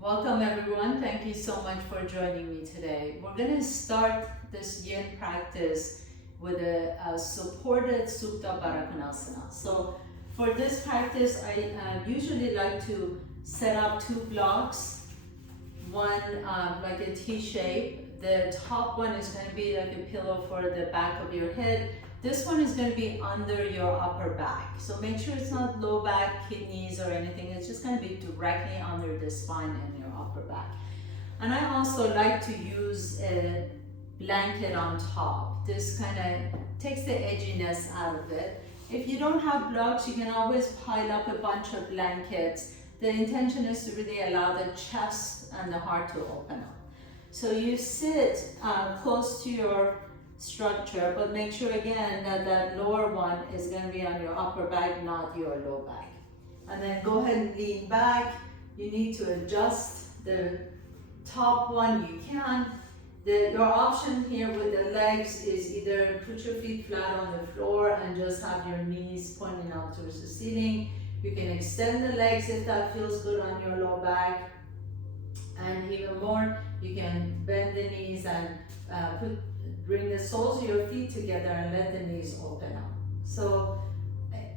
Welcome everyone. Thank you so much for joining me today. We're going to start this yin practice with a supported Supta Barakonasana. So for this practice, I usually like to set up two blocks, one like a T shape. The top one is going to be like a pillow for the back of your head. This one is going to be under your upper back. So make sure it's not low back, kidneys, or anything. It's just going to be directly under the spine and your upper back. And I also like to use a blanket on top. This kind of takes the edginess out of it. If you don't have blocks, you can always pile up a bunch of blankets. The intention is to really allow the chest and the heart to open up. So you sit close to your structure, but make sure again that that lower one is going to be on your upper back, not your low back. And then go ahead and lean back. You need to adjust the top one, you can. Your option here with the legs is either put your feet flat on the floor and just have your knees pointing out towards the ceiling. You can extend the legs if that feels good on your low back. And even more, you can bend the knees and bring the soles of your feet together and let the knees open up. So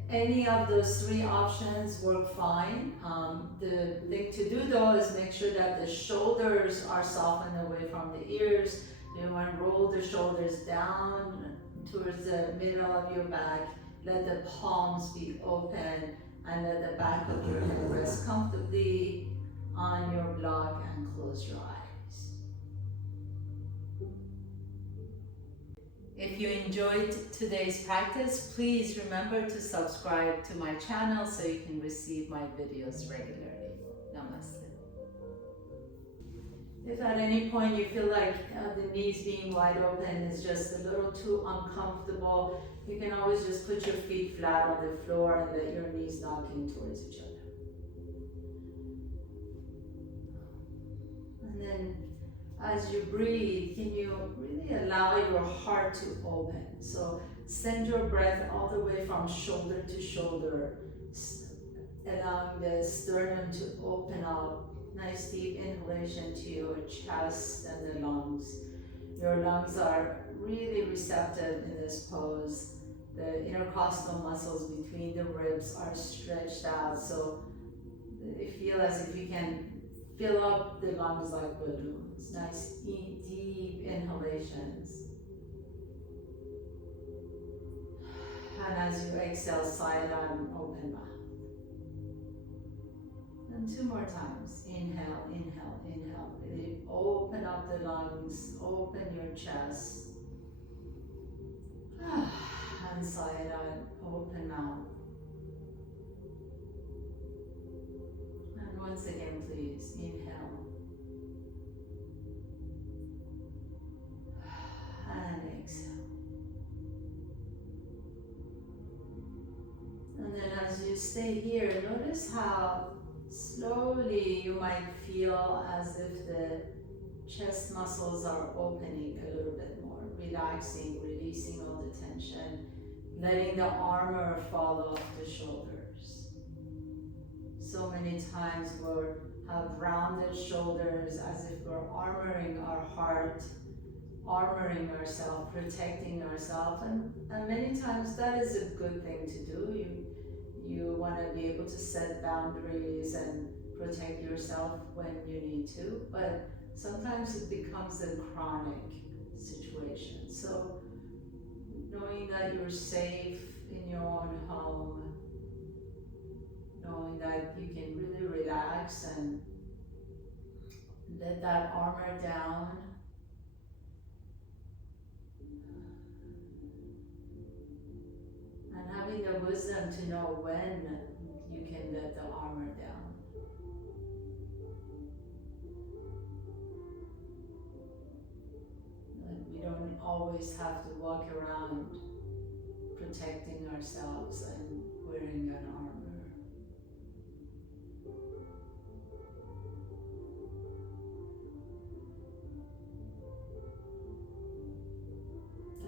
any of those three options work fine. The thing to do though is make sure that the shoulders are softened away from the ears. You want to roll the shoulders down towards the middle of your back. Let the palms be open and let the back of your head rest comfortably on your block and close your eyes. If you enjoyed today's practice, please remember to subscribe to my channel so you can receive my videos regularly. Namaste. If at any point you feel like the knees being wide open is just a little too uncomfortable, you can always just put your feet flat on the floor and let your knees knocking towards each other. And then as you breathe, can you really allow your heart to open? So send your breath all the way from shoulder to shoulder, allowing the sternum to open up. Nice deep inhalation to your chest and the lungs. Your lungs are really receptive in this pose. The intercostal muscles between the ribs are stretched out, so you feel as if you can fill up the lungs like balloons. Nice deep inhalations. And as you exhale, silent, open mouth. And two more times. Inhale, inhale, inhale. Really open up the lungs, open your chest. And silent, open mouth. And once again, please, inhale. And exhale. And then as you stay here, notice how slowly you might feel as if the chest muscles are opening a little bit more, relaxing, releasing all the tension, letting the armor fall off the shoulders. So many times we have rounded shoulders as if we're armoring our heart, armoring ourselves, protecting ourselves, and many times that is a good thing to do. You want to be able to set boundaries and protect yourself when you need to, but sometimes it becomes a chronic situation. So knowing that you're safe in your own home, knowing that you can really relax and let that armor down. And having the wisdom to know when you can let the armor down. And we don't always have to walk around protecting ourselves and wearing an armor.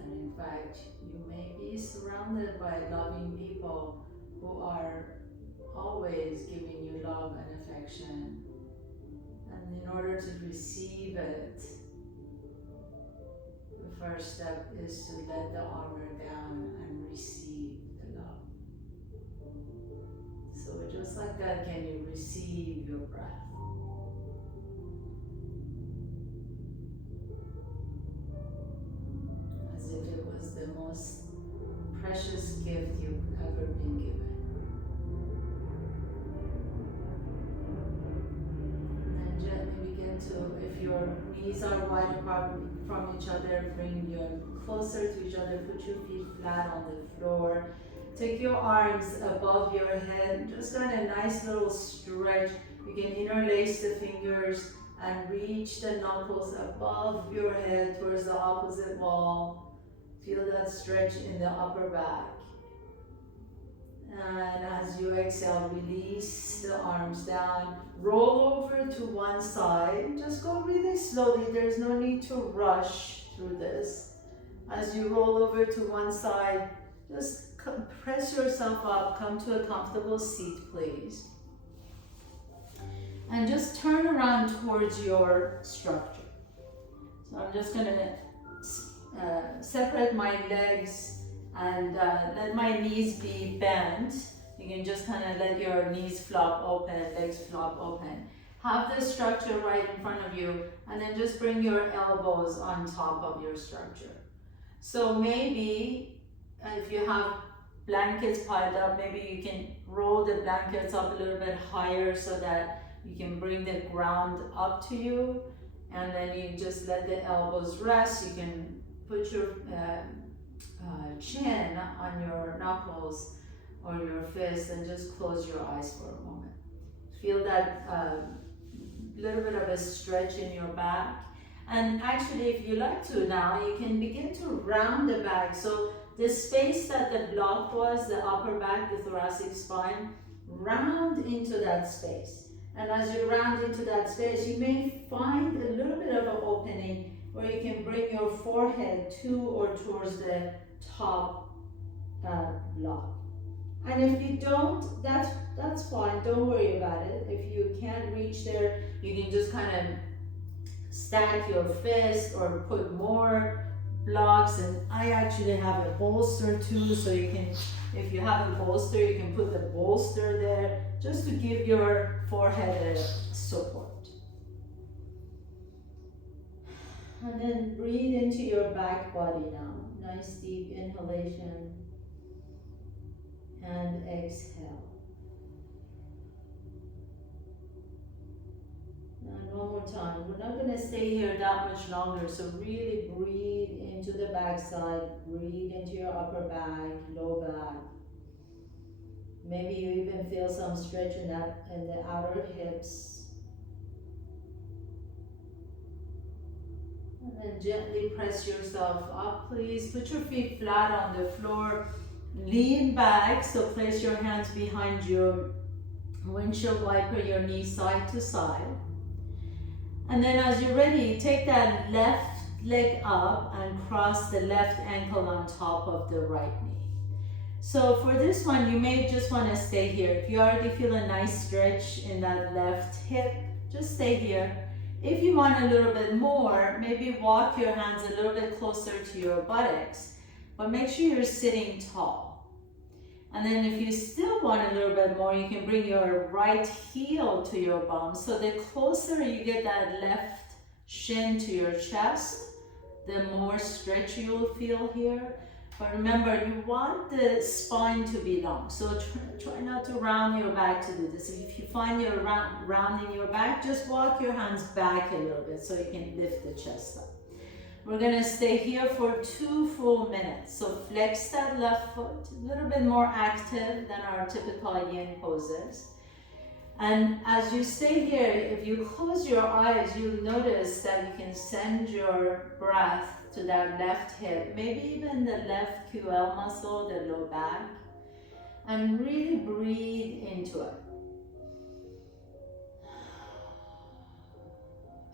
And in fact, you may be surrounded by loving people who are always giving you love and affection first step is to let the armor down and receive the love. So just like that, can you receive your breath? As if it was the most precious gift you've ever been given. And then gently begin to, if your knees are wide apart from each other, bring you closer to each other, put your feet flat on the floor. Take your arms above your head, just kind of nice little stretch. You can interlace the fingers and reach the knuckles above your head towards the opposite wall. Feel that stretch in the upper back. And as you exhale, release the arms down. Roll over to one side. Just go really slowly. There's no need to rush through this. As you roll over to one side, just press yourself up. Come to a comfortable seat, please. And just turn around towards your structure. So I'm just going to separate my legs and let my knees be bent. You can just kind of let your knees flop open, legs flop open. Have the structure right in front of you, and then just bring your elbows on top of your structure. So maybe if you have blankets piled up, maybe you can roll the blankets up a little bit higher so that you can bring the ground up to you, and then you just let the elbows rest. You can put your chin on your knuckles or your fist and just close your eyes for a moment. Feel that little bit of a stretch in your back. And actually, if you like to now, you can begin to round the back. So the space that the block was, the upper back, the thoracic spine, round into that space. And as you round into that space, you may find a little bit of an opening where you can bring your forehead to or towards the top block. And if you don't, that's fine, don't worry about it. If you can't reach there, you can just kind of stack your fist or put more blocks. And I actually have a bolster too, so you can, if you have a bolster, you can put the bolster there just to give your forehead a support. And then breathe into your back body now. Nice deep inhalation and exhale. And one more time. We're not going to stay here that much longer, so really breathe into the back side, breathe into your upper back, low back. Maybe you even feel some stretch in the outer hips. And then gently press yourself up, please. Put your feet flat on the floor. Lean back, so place your hands behind your windshield wiper, your knees side to side. And then as you're ready, take that left leg up and cross the left ankle on top of the right knee. So for this one, you may just want to stay here. If you already feel a nice stretch in that left hip, just stay here. If you want a little bit more, maybe walk your hands a little bit closer to your buttocks, but make sure you're sitting tall. And then if you still want a little bit more, you can bring your right heel to your bum. So the closer you get that left shin to your chest, the more stretch you'll feel here. But remember, you want the spine to be long. So try not to round your back to do this. If you find you're rounding your back, just walk your hands back a little bit so you can lift the chest up. We're gonna stay here for 2 full minutes. So flex that left foot, a little bit more active than our typical yin poses. And as you stay here, if you close your eyes, you'll notice that you can send your breath to that left hip, maybe even the left QL muscle, the low back, and really breathe into it.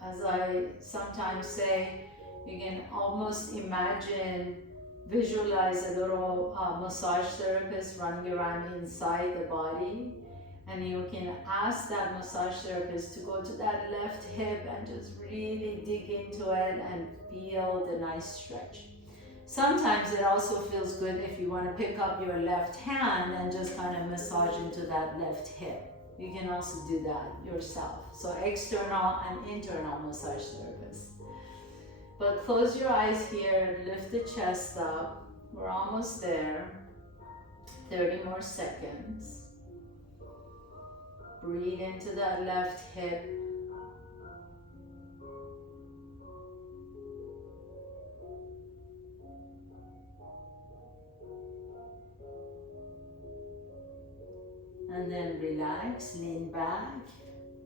As I sometimes say, you can almost imagine, visualize a little massage therapist running around inside the body. And you can ask that massage therapist to go to that left hip and just really dig into it and feel the nice stretch. Sometimes it also feels good if you want to pick up your left hand and just kind of massage into that left hip. You can also do that yourself. So external and internal massage therapist. But close your eyes here, lift the chest up. We're almost there. 30 more seconds. Breathe into that left hip. And then relax, lean back,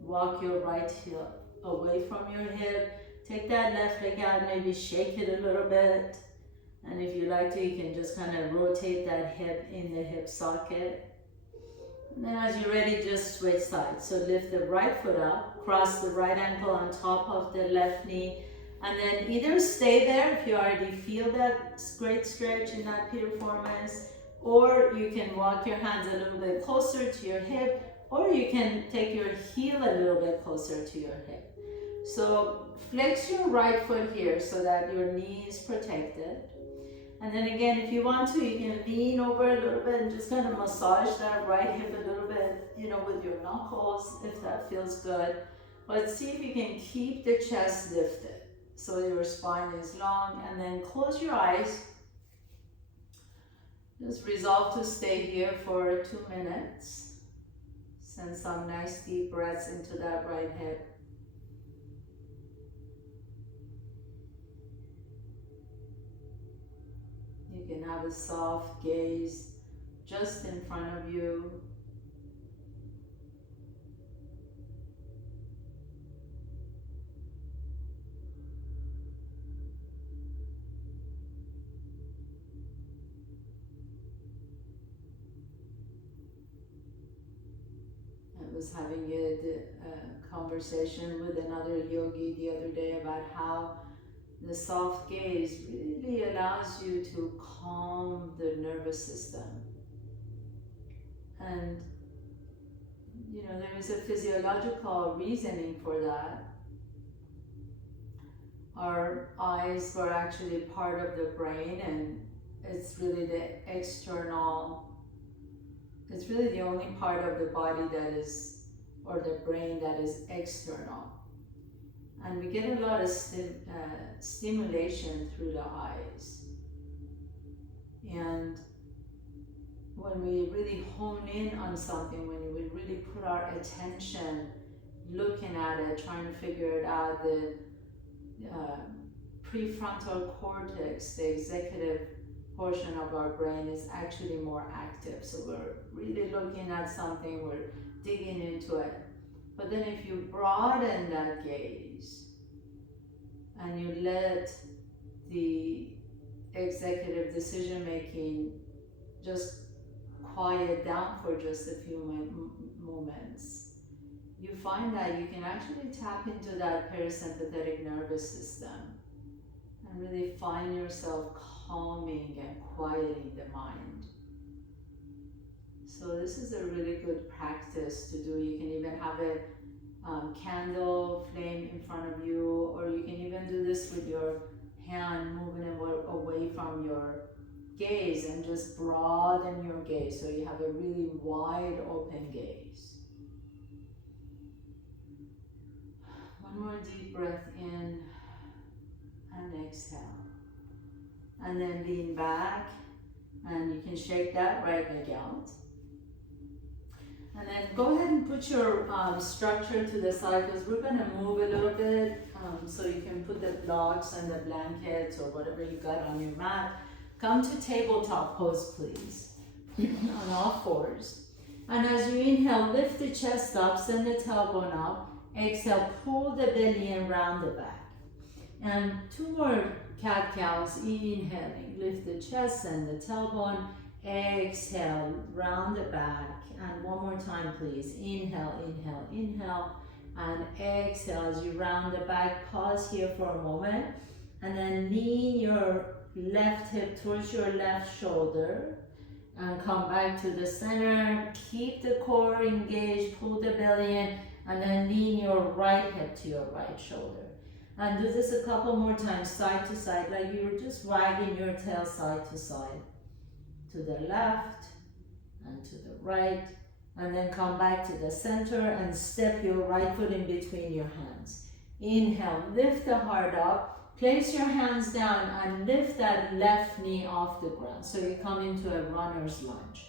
walk your right heel away from your hip. Take that left leg out, maybe shake it a little bit. And if you like to, you can just kind of rotate that hip in the hip socket. And then as you're ready, just switch sides. So lift the right foot up, cross the right ankle on top of the left knee, and then either stay there if you already feel that great stretch in that piriformis, or you can walk your hands a little bit closer to your hip, or you can take your heel a little bit closer to your hip. So flex your right foot here so that your knee is protected. And then again, if you want to, you can lean over a little bit and just kind of massage that right hip a little bit, with your knuckles, if that feels good. But see if you can keep the chest lifted so your spine is long, and then close your eyes. Just resolve to stay here for 2 minutes. Send some nice deep breaths into that right hip. You can have a soft gaze just in front of you. I was having a conversation with another yogi the other day about how the soft gaze really allows you to calm the nervous system. And, there is a physiological reasoning for that. Our eyes are actually part of the brain, and it's really the external, it's really the only part of the body that is, or the brain that is external. And we get a lot of stimulation through the eyes. And when we really hone in on something, when we really put our attention looking at it, trying to figure it out, the prefrontal cortex, the executive portion of our brain, is actually more active. So we're really looking at something, we're digging into it. But then if you broaden that gaze and you let the executive decision making just quiet down for just a few moments, you find that you can actually tap into that parasympathetic nervous system and really find yourself calming and quieting the mind. So this is a really good practice to do. You can even have a candle flame in front of you, or you can even do this with your hand moving away from your gaze and just broaden your gaze so you have a really wide open gaze. One more deep breath in and exhale. And then lean back, and you can shake that right leg out. And then go ahead and put your structure to the side, because we're going to move a little bit, so you can put the blocks and the blankets or whatever you got on your mat. Come to tabletop pose, please, on all fours. And as you inhale, lift the chest up, send the tailbone up. Exhale, pull the belly and round the back. And 2 more cat-cows, inhaling, lift the chest and the tailbone. Exhale, round the back. And 1 more time, please. Inhale, inhale, inhale. And exhale as you round the back. Pause here for a moment. And then lean your left hip towards your left shoulder. and come back to the center. Keep the core engaged, pull the belly in, and then lean your right hip to your right shoulder. And do this a couple more times, side to side, like you were just wagging your tail side to side. To the left and to the right. And then come back to the center and step your right foot in between your hands. Inhale, lift the heart up. Place your hands down and lift that left knee off the ground. So you come into a runner's lunge.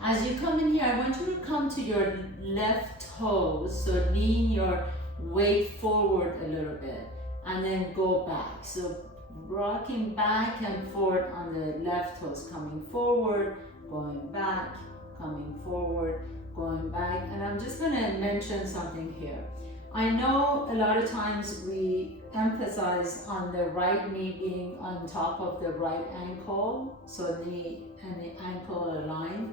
As you come in here, I want you to come to your left toes. So lean your weight forward a little bit and then go back. So rocking back and forth on the left toes, coming forward, going back, coming forward, going back. And I'm just going to mention something here. I know a lot of times we emphasize on the right knee being on top of the right ankle, so knee and the ankle aligned.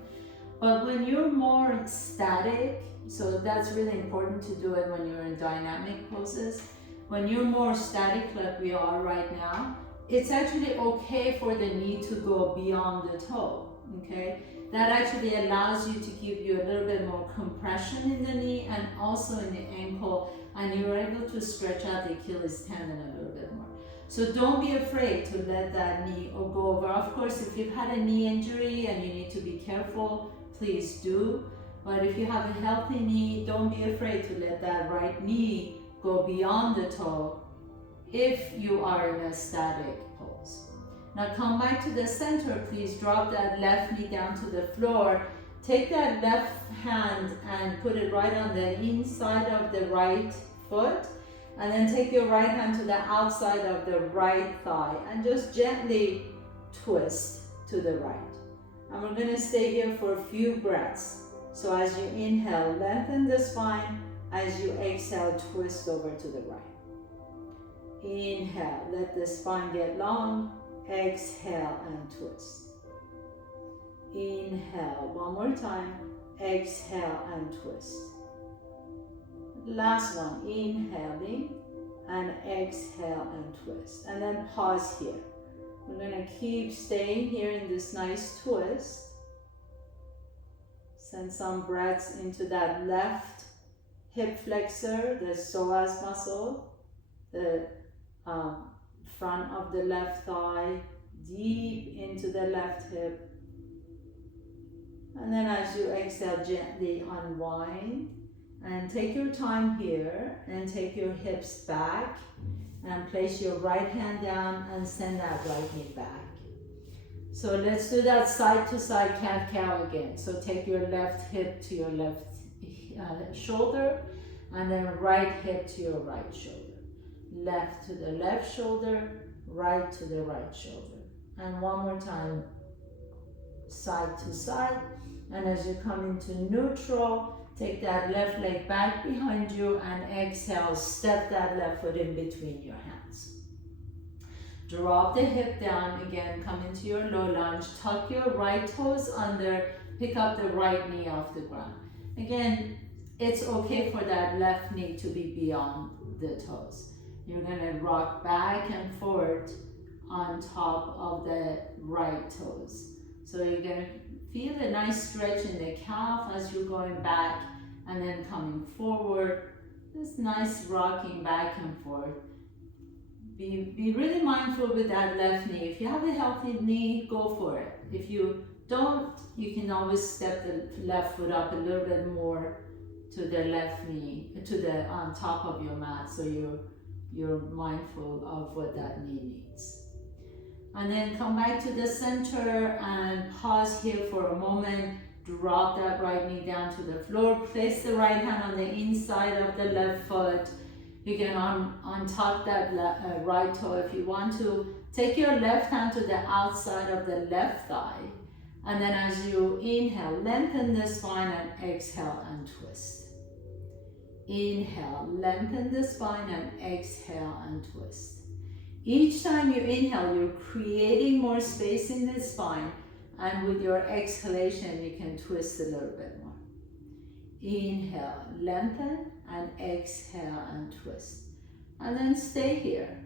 But when you're more static, so that's really important to do it when you're in dynamic poses. When you're more static like we are right now, it's actually okay for the knee to go beyond the toe, okay? That actually allows you to give you a little bit more compression in the knee and also in the ankle, and you're able to stretch out the Achilles tendon a little bit more. So don't be afraid to let that knee go over. Of course, if you've had a knee injury and you need to be careful, please do. But if you have a healthy knee, don't be afraid to let that right knee go beyond the toe if you are in a static pose. Now come back to the center, please. Drop that left knee down to the floor. Take that left hand and put it right on the inside of the right foot. And then take your right hand to the outside of the right thigh and just gently twist to the right. And we're going to stay here for a few breaths. So as you inhale, lengthen the spine. As you exhale, twist over to the right. Inhale, let the spine get long. Exhale and twist. Inhale, one more time. Exhale and twist. Last one, inhaling and exhale and twist. And then pause here. We're going to keep staying here in this nice twist. Send some breaths into that left hip flexor, the psoas muscle, the front of the left thigh, deep into the left hip. And then as you exhale, gently unwind and take your time here and take your hips back and place your right hand down and send that right knee back. So let's do that side to side cat-cow again. So take your left hip to your left shoulder and then right hip to your right shoulder. Left to the left shoulder, right to the right shoulder. And one more time, side to side. And as you come into neutral, take that left leg back behind you and exhale, step that left foot in between your hands. Drop the hip down again, come into your low lunge, tuck your right toes under, pick up the right knee off the ground. Again, it's okay for that left knee to be beyond the toes. You're gonna rock back and forth on top of the right toes. So you're gonna feel a nice stretch in the calf as you're going back and then coming forward. This nice rocking back and forth. Be really mindful with that left knee. If you have a healthy knee, go for it. If you don't, you can always step the left foot up a little bit more to the left knee, to the on top of your mat, so you're mindful of what that knee needs. And then come back to the center and pause here for a moment. Drop that right knee down to the floor. Place the right hand on the inside of the left foot. You can untuck that right toe if you want to. Take your left hand to the outside of the left thigh. And then as you inhale, lengthen the spine and exhale and twist. Inhale, lengthen the spine and exhale and twist. Each time you inhale, you're creating more space in the spine, and with your exhalation, you can twist a little bit more. Inhale, lengthen, and exhale and twist. And then stay here.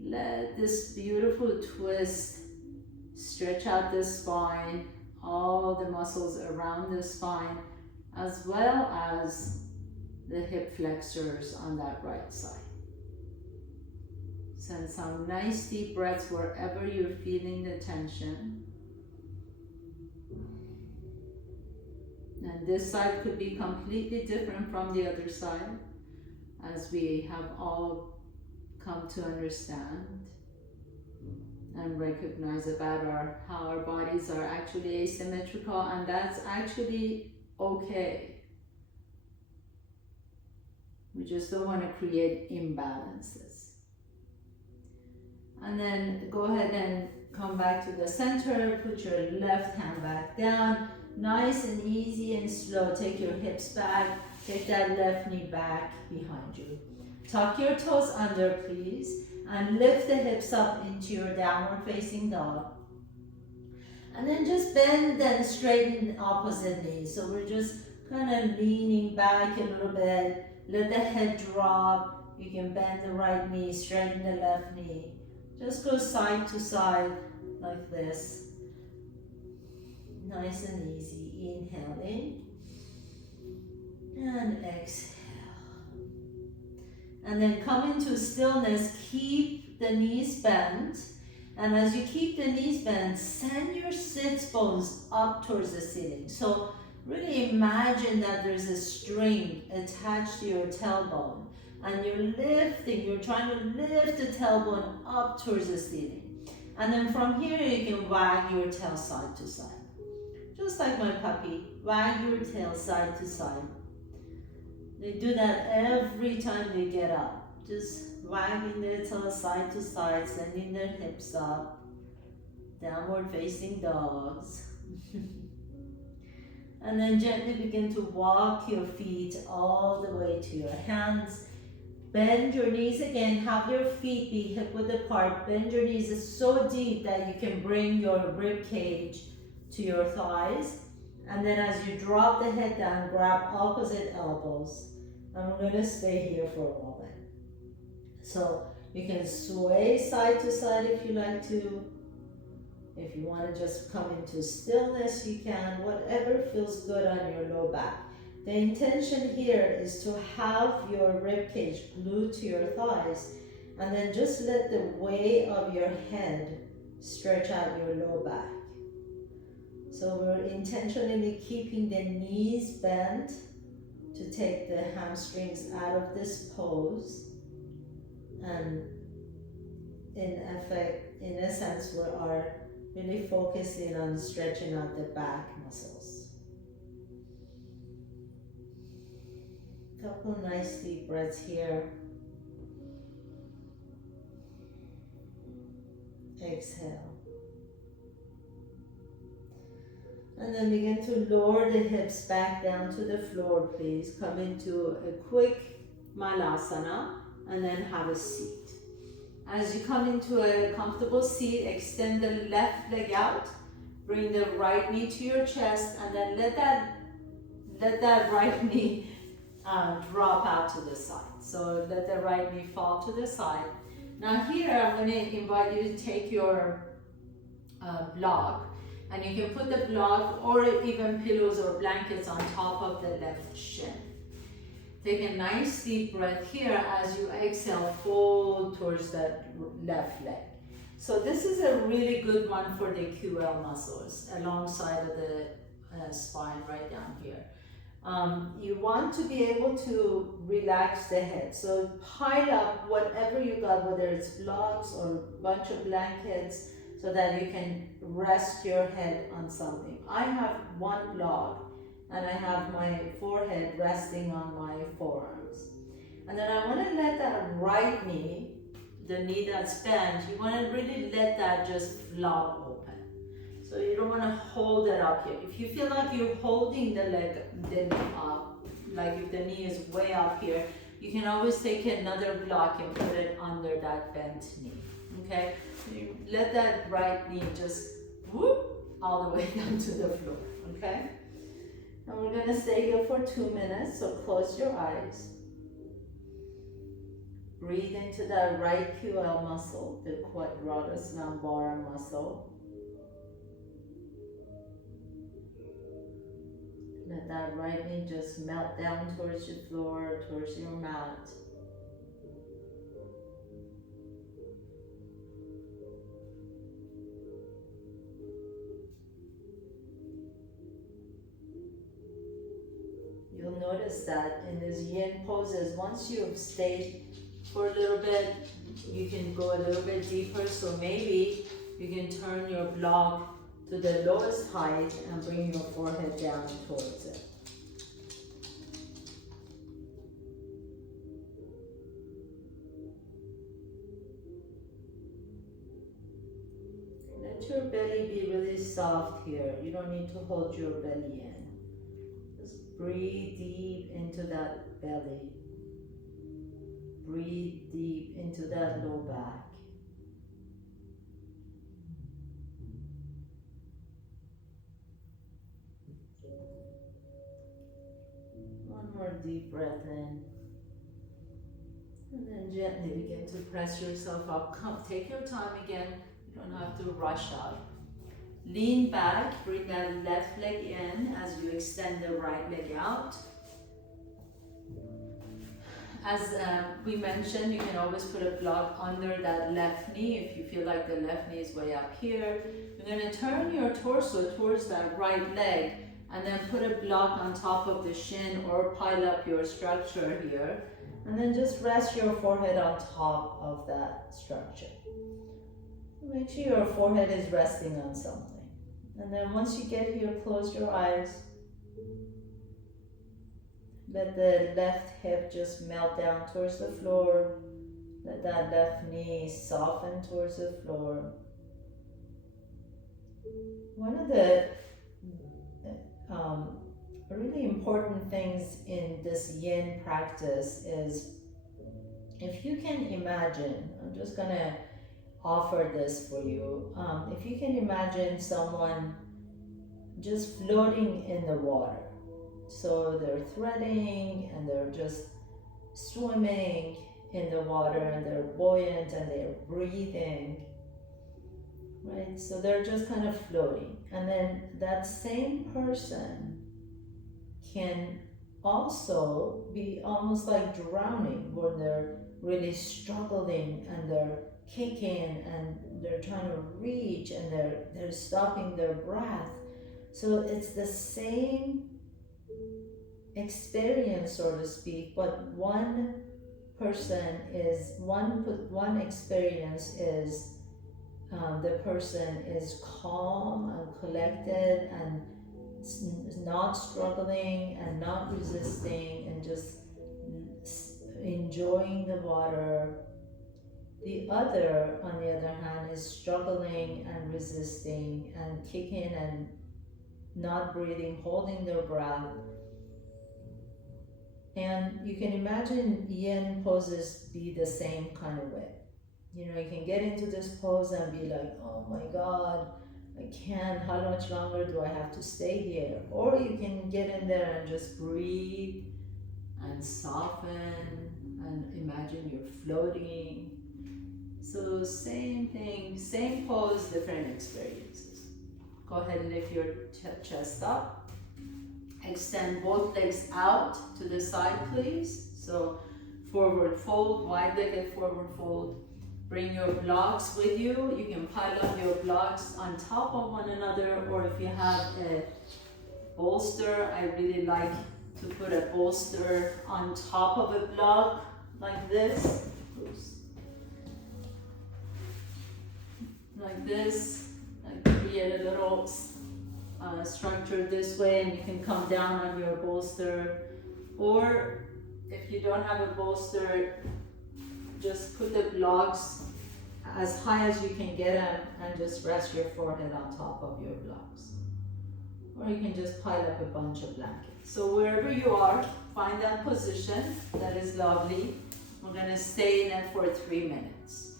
Let this beautiful twist Stretch out the spine, all the muscles around the spine, as well as the hip flexors on that right side. Send some nice deep breaths wherever you're feeling the tension. And this side could be completely different from the other side, as we have all come to understand and recognize about how our bodies are actually asymmetrical, and that's actually okay. We just don't want to create imbalances. And then go ahead and come back to the center, put your left hand back down, nice and easy and slow. Take your hips back, take that left knee back behind you. Tuck your toes under, please, and lift the hips up into your downward facing dog. And then just bend and straighten the opposite knee. So we're just kind of leaning back a little bit. Let the head drop. You can bend the right knee, straighten the left knee. Just go side to side like this. Nice and easy. Inhale in and exhale. And then come into stillness. Keep the knees bent. And as you keep the knees bent, send your sits bones up towards the ceiling. So really imagine that there's a string attached to your tailbone. And you're trying to lift the tailbone up towards the ceiling. And then from here, you can wag your tail side to side. Just like my puppy, wag your tail side to side. They do that every time they get up. Just wagging their tail side to side, sending their hips up. Downward facing dogs. And then gently begin to walk your feet all the way to your hands. Bend your knees again, have your feet be hip width apart. Bend your knees so deep that you can bring your rib cage to your thighs. And then as you drop the head down, grab opposite elbows. And we're going to stay here for a moment. So you can sway side to side if you like to. If you want to just come into stillness, you can. Whatever feels good on your low back. The intention here is to have your rib cage glued to your thighs, and then just let the weight of your head stretch out your low back. So we're intentionally keeping the knees bent to take the hamstrings out of this pose. And in effect, in a sense, we are really focusing on stretching out the back muscles. Couple nice deep breaths here. Exhale. And then begin to lower the hips back down to the floor, please. Come into a quick Malasana and then have a seat. As you come into a comfortable seat, extend the left leg out. Bring the right knee to your chest, and then let that right knee drop out to the side. So let the right knee fall to the side. Now here, I'm going to invite you to take your block, and you can put the block or even pillows or blankets on top of the left shin. Take a nice deep breath here. As you exhale, fold towards that left leg. So this is a really good one for the QL muscles alongside of the spine right down here. You want to be able to relax the head. So pile up whatever you got, whether it's blocks or a bunch of blankets, so that you can rest your head on something. I have one block and I have my forehead resting on my forearms. And then I want to let that right knee, the knee that's bent, you want to really let that just flop open. So you don't want to hold it up here. If you feel like you're holding the leg up, like if the knee is way up here, you can always take another block and put it under that bent knee. Okay? So you let that right knee just whoop all the way down to the floor. Okay? And we're going to stay here for 2 minutes, so close your eyes. Breathe into that right QL muscle, the quadratus lumbar muscle. Let that right knee just melt down towards the floor, towards your mat. You'll notice that in these yin poses, once you've stayed for a little bit, you can go a little bit deeper. So maybe you can turn your block to the lowest height and bring your forehead down towards it. Let your belly be really soft here. You don't need to hold your belly in. Just breathe deep into that belly. Breathe deep into that low back. One more deep breath in. And then gently begin to press yourself up. Come, take your time again. You don't have to rush up. Lean back, bring that left leg in as you extend the right leg out. As we mentioned, you can always put a block under that left knee if you feel like the left knee is way up here. You're going to turn your torso towards that right leg and then put a block on top of the shin or pile up your structure here. And then just rest your forehead on top of that structure. Make sure your forehead is resting on something. And then once you get here, close your eyes. Let the left hip just melt down towards the floor. Let that left knee soften towards the floor. One of the really important things in this yin practice is, if you can imagine, I'm just going to offer this for you. If you can imagine someone just floating in the water. So they're threading and they're just swimming in the water and they're buoyant and they're breathing, right? So they're just kind of floating. And then that same person can also be almost like drowning, where they're really struggling and they're kicking and they're trying to reach and they're stopping their breath. So it's the same experience, so to speak, but one experience is the person is calm and collected and not struggling and not resisting and just enjoying the water. The other, on the other hand, is struggling and resisting and kicking and not breathing, holding their breath. And you can imagine yin poses be the same kind of way. You know, you can get into this pose and be like, oh my God, I can't, how much longer do I have to stay here? Or you can get in there and just breathe and soften and imagine you're floating. So same thing, same pose, different experiences. Go ahead and lift your chest up. Extend both legs out to the side, please. So forward fold, wide-legged forward fold. Bring your blocks with you. You can pile up your blocks on top of one another, or if you have a bolster, I really like to put a bolster on top of a block like this. Oops. Like this, like create a little structure this way, and you can come down on your bolster. Or if you don't have a bolster, just put the blocks as high as you can get them and just rest your forehead on top of your blocks. Or you can just pile up a bunch of blankets. So wherever you are, find that position. That is lovely. We're going to stay in it for 3 minutes.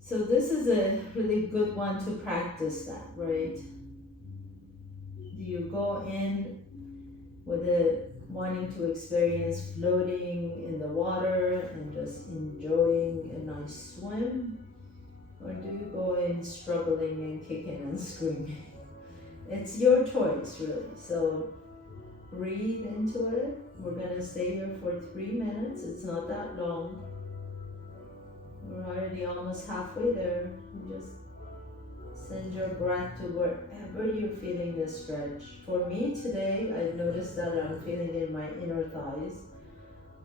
So this is a really good one to practice that, right? You go in with a wanting to experience floating in the water and just enjoying a nice swim? Or do you go in struggling and kicking and screaming? It's your choice, really. So breathe into it. We're gonna stay here for 3 minutes. It's not that long. We're already almost halfway there. Just send your breath to wherever you're feeling the stretch. For me today, I've noticed that I'm feeling it in my inner thighs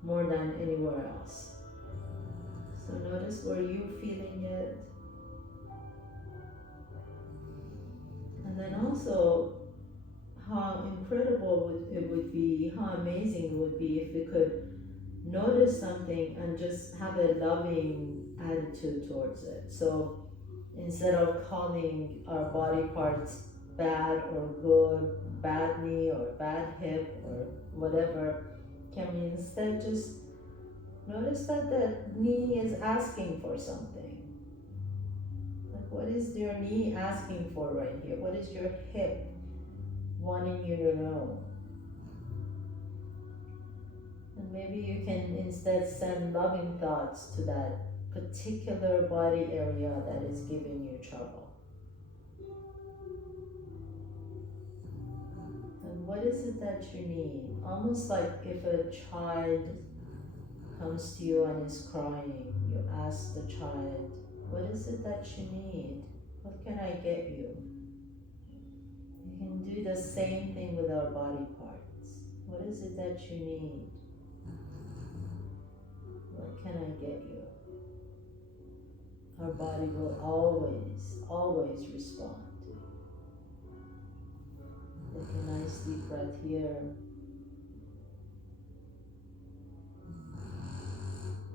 more than anywhere else. So notice where you're feeling it. And then also how incredible it would be, how amazing it would be if we could notice something and just have a loving attitude towards it. So instead of calling our body parts bad or good, bad knee or bad hip or whatever, can we instead just notice that the knee is asking for something? Like, what is your knee asking for right here? What is your hip wanting you to know? And maybe you can instead send loving thoughts to that particular body area that is giving you trouble. And what is it that you need? Almost like if a child comes to you and is crying, you ask the child, what is it that you need? What can I get you? You can do the same thing with our body parts. What is it that you need? What can I get you? Our body will always respond. Take a nice deep breath here.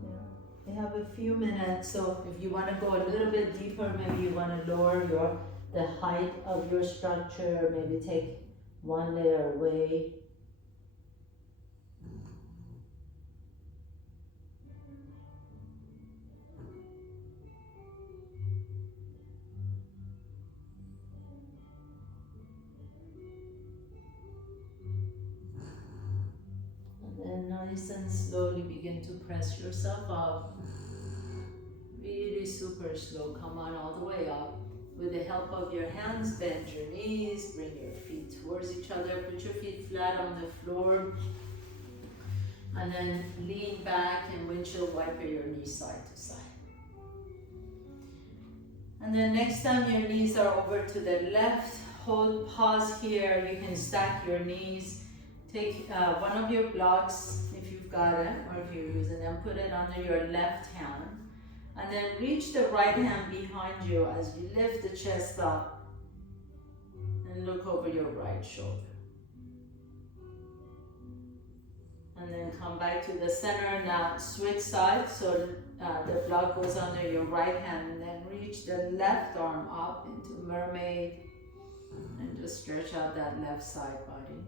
Yeah. We have a few minutes, so if you want to go a little bit deeper, maybe you want to lower the height of your structure, maybe take one layer away. And nice and slowly begin to press yourself up. Really super slow. Come on all the way up. With the help of your hands, bend your knees, bring your feet towards each other, put your feet flat on the floor, and then lean back and windshield wiper your knees side to side. And then next time your knees are over to the left, hold pause here. You can stack your knees. Take one of your blocks, if you've got it, or if you're using them, put it under your left hand. And then reach the right hand behind you as you lift the chest up and look over your right shoulder. And then come back to the center. Now switch sides, so the block goes under your right hand, and then reach the left arm up into mermaid and just stretch out that left side body.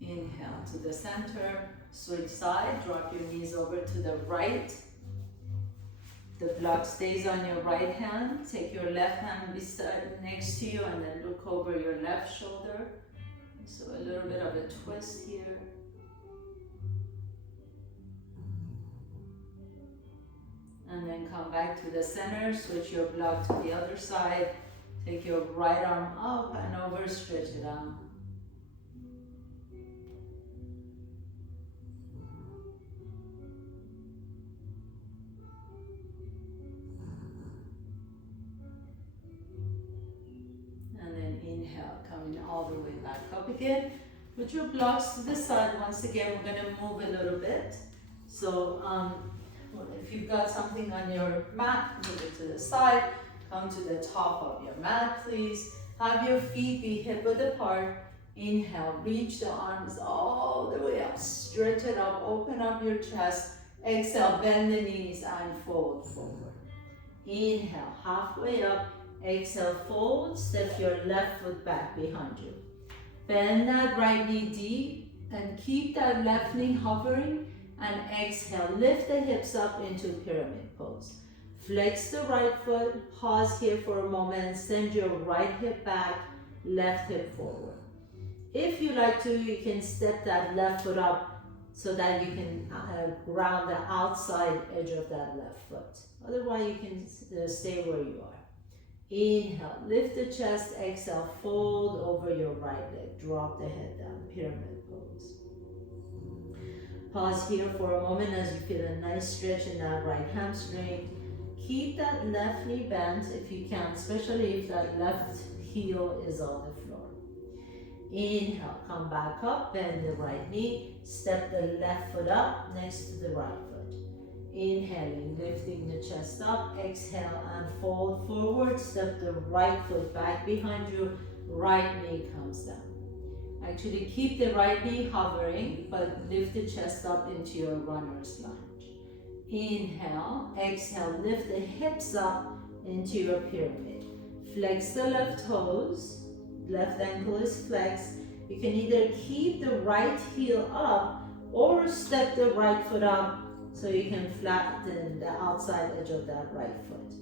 Inhale to the center, switch side, drop your knees over to the right. The block stays on your right hand. Take your left hand beside next to you and then look over your left shoulder. So a little bit of a twist here. And then come back to the center, switch your block to the other side. Take your right arm up and over, stretch it out. Inhale, coming all the way back up again. Put your blocks to the side. Once again, we're going to move a little bit. So if you've got something on your mat, move it to the side. Come to the top of your mat, please. Have your feet be hip width apart. Inhale, reach the arms all the way up. Stretch it up, open up your chest. Exhale, bend the knees and fold forward. Inhale, halfway up. Exhale, fold, step your left foot back behind you. Bend that right knee deep and keep that left knee hovering, and exhale, lift the hips up into pyramid pose. Flex the right foot, pause here for a moment, send your right hip back, left hip forward. If you like to, you can step that left foot up so that you can ground the outside edge of that left foot. Otherwise, you can stay where you are. Inhale, lift the chest, exhale, fold over your right leg, drop the head down, pyramid pose. Pause here for a moment as you feel a nice stretch in that right hamstring. Keep that left knee bent if you can, especially if that left heel is on the floor. Inhale, come back up, bend the right knee, step the left foot up next to the right foot. Inhaling, lifting the chest up, exhale and fold forward, step the right foot back behind you, right knee comes down. Actually keep the right knee hovering, but lift the chest up into your runner's lunge. Inhale, exhale, lift the hips up into your pyramid. Flex the left toes, left ankle is flexed. You can either keep the right heel up or step the right foot up so you can flatten the outside edge of that right foot.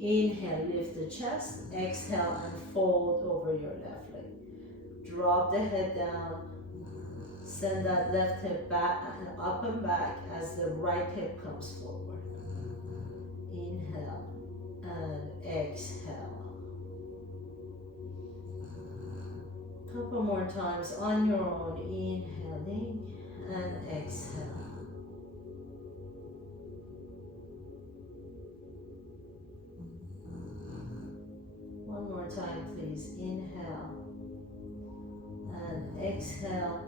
Inhale, lift the chest, exhale and fold over your left leg. Drop the head down, send that left hip back and up and back as the right hip comes forward. Inhale and exhale. Couple more times on your own, inhaling and exhale. One more time, please. Inhale and exhale.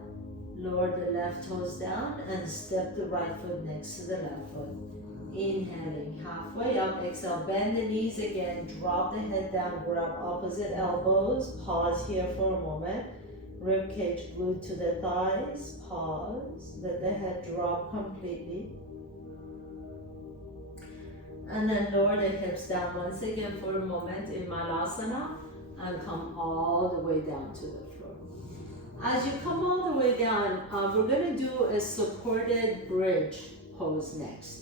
Lower the left toes down and step the right foot next to the left foot. Inhaling halfway up, exhale, bend the knees again, drop the head down, grab opposite elbows, pause here for a moment, rib cage glued to the thighs, pause, let the head drop completely. And then lower the hips down once again for a moment in Malasana and come all the way down to the floor. As you come all the way down, we're going to do a supported bridge pose next.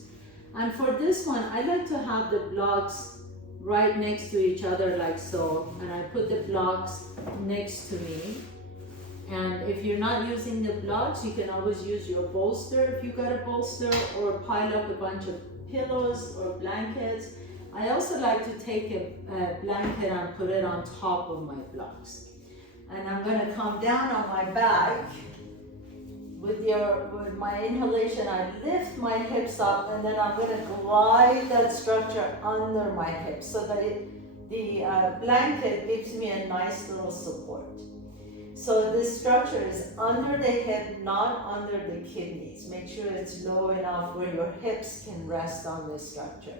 And for this one, I like to have the blocks right next to each other like so. And I put the blocks next to me. And if you're not using the blocks, you can always use your bolster if you got a bolster, or pile up a bunch of pillows or blankets. I also like to take a blanket and put it on top of my blocks. And I'm going to come down on my back. With my inhalation, I lift my hips up, and then I'm going to glide that structure under my hips so that the blanket gives me a nice little support. So this structure is under the hip, not under the kidneys. Make sure it's low enough where your hips can rest on this structure.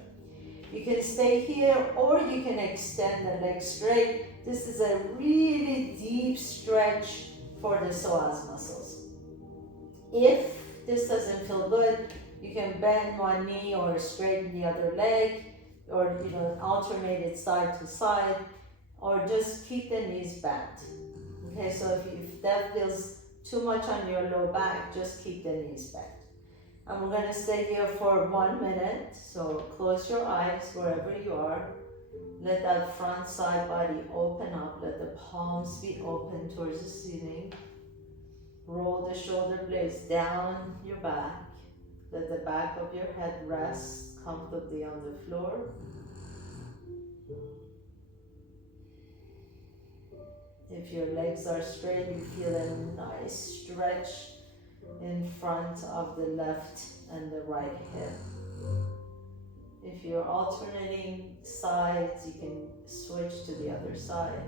You can stay here, or you can extend the legs straight. This is a really deep stretch for the psoas muscles. If this doesn't feel good, you can bend one knee or straighten the other leg, or alternate it side to side, or just keep the knees bent. Okay, so if that feels too much on your low back, just keep the knees bent. And we're going to stay here for 1 minute. So close your eyes wherever you are. Let that front side body open up. Let the palms be open towards the ceiling. Roll the shoulder blades down your back. Let the back of your head rest comfortably on the floor. If your legs are straight, you feel a nice stretch in front of the left and the right hip. If you're alternating sides, you can switch to the other side.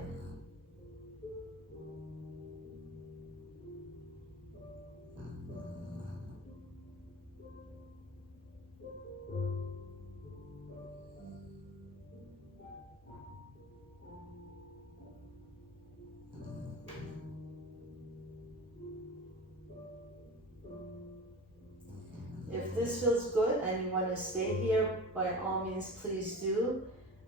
If this feels good and you want to stay here, by all means, please do.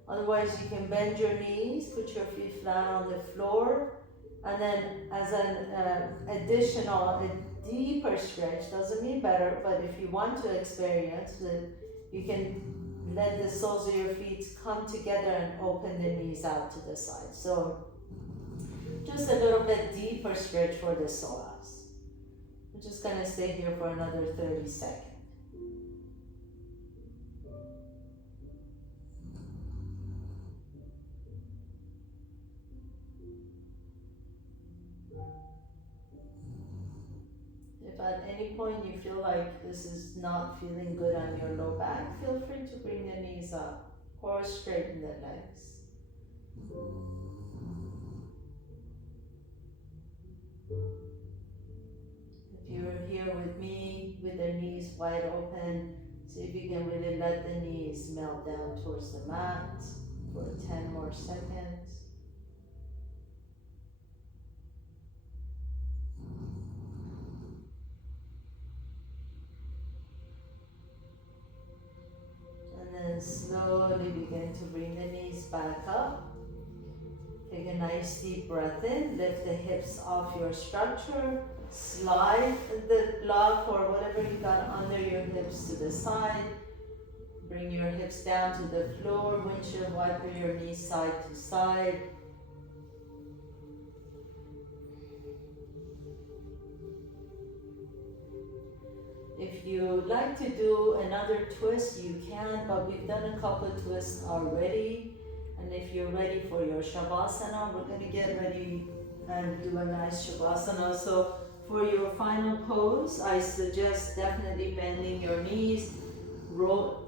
Otherwise, you can bend your knees, put your feet flat on the floor, and then as an additional, a deeper stretch, doesn't mean better, but if you want to experience it, you can let the soles of your feet come together and open the knees out to the side. So just a little bit deeper stretch for the psoas. We're just gonna stay here for another 30 seconds. If at any point you feel like this is not feeling good on your low back, feel free to bring the knees up or straighten the legs. If you're here with me with the knees wide open, see if you can really let the knees melt down towards the mat for 10 more seconds. And then slowly begin to bring the knees back up. Take a nice deep breath in, lift the hips off your structure, slide the block or whatever you got under your hips to the side. Bring your hips down to the floor, windshield wiper your knees side to side. If you like to do another twist, you can, but we've done a couple of twists already. And if you're ready for your Shavasana, we're going to get ready and do a nice Shavasana. So for your final pose, I suggest definitely bending your knees,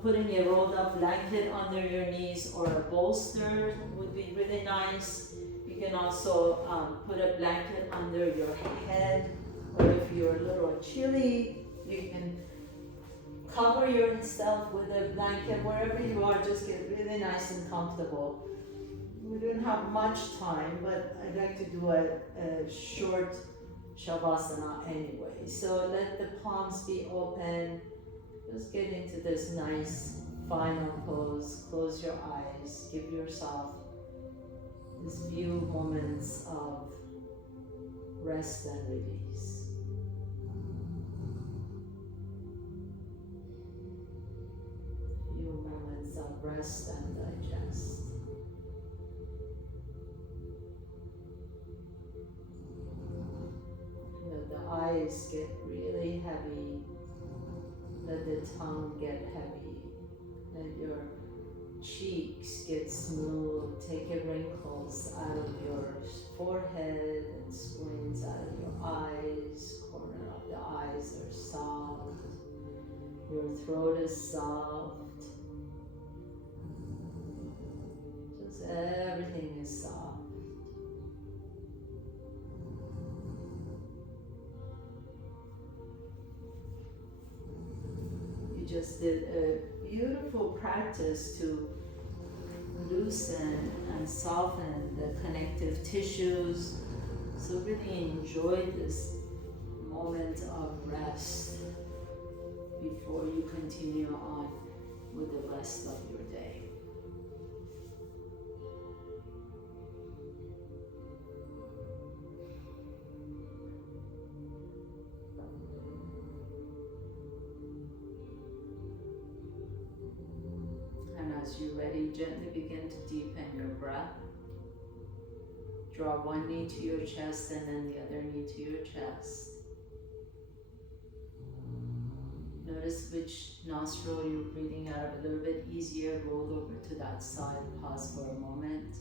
putting a rolled up blanket under your knees or a bolster would be really nice. You can also put a blanket under your head, or if you're a little chilly, you can cover yourself with a blanket wherever you are. Just get really nice and comfortable. We don't have much time, but I'd like to do a short Shavasana anyway. So let the palms be open. Just get into this nice final pose. Close your eyes. Give yourself these few moments of rest and release. Few moments of rest and digest. Let the eyes get really heavy. Let the tongue get heavy. Let your cheeks get smooth. Take your wrinkles out of your forehead and squints out of your eyes. Corner of the eyes are soft. Your throat is soft. Just everything is soft. Just did a beautiful practice to loosen and soften the connective tissues. So really enjoy this moment of rest before you continue on with the rest of your day. As you're ready, gently begin to deepen your breath. Draw one knee to your chest and then the other knee to your chest. Notice which nostril you're breathing out of a little bit easier. Roll over to that side, pause for a moment.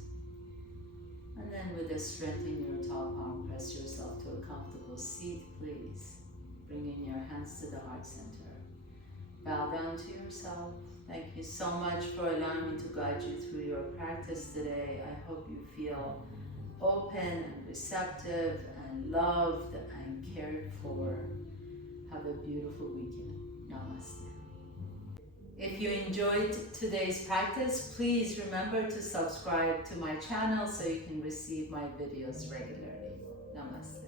And then with a strength in your top arm, press yourself to a comfortable seat, please. Bringing your hands to the heart center. Bow down to yourself. Thank you so much for allowing me to guide you through your practice today. I hope you feel open and receptive and loved and cared for. Have a beautiful weekend. Namaste. If you enjoyed today's practice, please remember to subscribe to my channel so you can receive my videos regularly. Namaste.